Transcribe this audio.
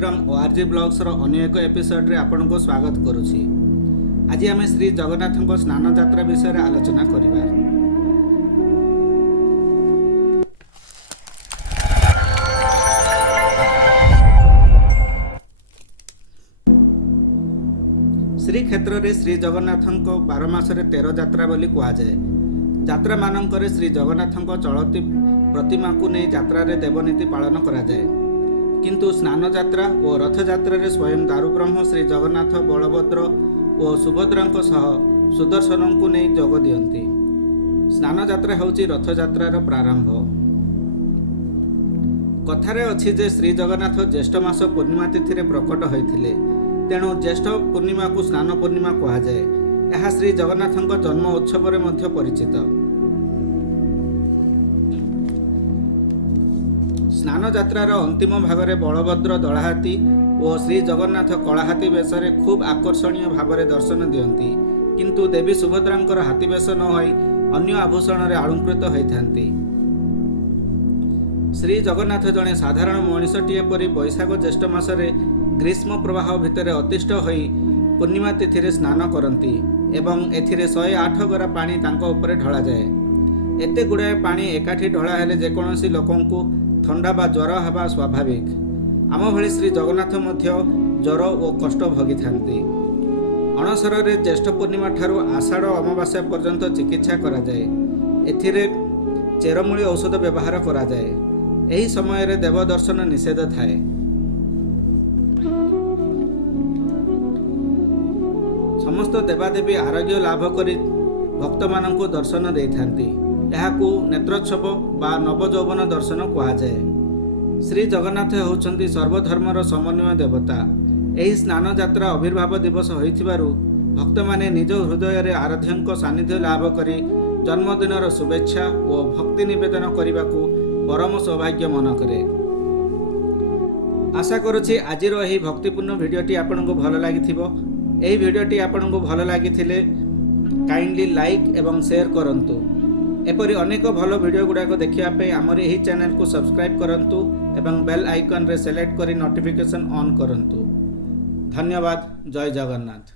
Vikram ORG blogs रो अन्य एक episode रे आपन को स्वागत करुछि। आज आम श्री जगन्नाथ स्नान यात्रा विषय रे आलोचना करिबा। श्रीक्षेत्र रे श्री जगन्नाथ 12 मासरे 13 यात्रा बोली कहा जाए। यात्रा मानकर श्री जगन्नाथ चलती प्रतिमा को नहीं यात्रा रे देवनीति पालन करा जाए। किंतु स्नान यात्रा और रथ यात्रा रे स्वयं दारुब्रह्म श्री जगन्नाथ बलभद्र और सुभद्रा सह सुदर्शन को नहीं जोग दियंती। स्नान यात्रा होची रथ यात्रार प्रारंभ। कथारे अछि जे श्री जगन्नाथ ज्येष्ठ मास पूर्णिमा तिथि रे प्रकट होइथिले, तेणु ज्येष्ठ पूर्णिमा को स्नान पूर्णिमा कहा जाए। यह श्री जगन्नाथ जन्म उत्सव रे मध्य परिचित। स्नान यात्रार अंतिम भागरे बलभद्र दलाहाती और श्री जगन्नाथ कलाहाती बेशरे खूब आकर्षणीय भाव में दर्शन दियंती, किंतु देवी सुभद्रांकर हाथी बेश न होई अन्य आभूषण रे अलंकृत होइथांती। श्री जगन्नाथ जड़े साधारण मनीषटीए परी बैशाख ज्येष्ठ मासरे ग्रीष्म प्रवाह भितर अतिष्ठ होई पूर्णिमा तिथि रे स्नान करती एवं एथिरे 108 गरा पानी तांको उपरे ढला जाए। एते गुड़ाए पानी एकाठी ढला हेले जेकोसी लोकंकु थंडा बा ज्वर हेबा स्वाभाविक। आम भली श्री जगन्नाथ मध्य ज्वर और कष्ट भोगी थांती। अणसर रे ज्येष्ठ पूर्णिमा ठारू आषाढ़ अमावास्या पर्यंत चिकित्सा करा जाए। एथिरे चेरमूली औषध व्यवहार करा जाए। एही समय रे देव दर्शन निषेध थाए। समस्त देवादेवी आरोग्य लाभ करी भक्त माननकु दर्शन देइथांती। यहाकू नेत्रोत्सव बा नवजौवन दर्शन कहा जाए। श्री जगन्नाथ होउछंती सर्वधर्मर समन्वय देवता। एही स्नान यात्रा आविर्भाव दिवस होइथिबारु भक्त माने निज हृदय रे आराध्यंक सानिध्य लाभ करी जन्मदिनर शुभेच्छा और भक्ति निवेदन करने परम सौभाग्य मन करे। आशा करुछि आजिर एही भक्तिपूर्ण भिडियोटी आपनको भल लागिथिबो। एही भिडियोटी आपनको भल लागिथिले काइंडली लाइक एवं शेयर करंतु। एपरी अनेक भल भिडियो गुड़ाक देखिया आमर यही चैनल को सब्सक्राइब करंतु एवं बेल आइकन रे सेलेक्ट करी नोटिफिकेशन ऑन करंतु। धन्यवाद। जय जगन्नाथ।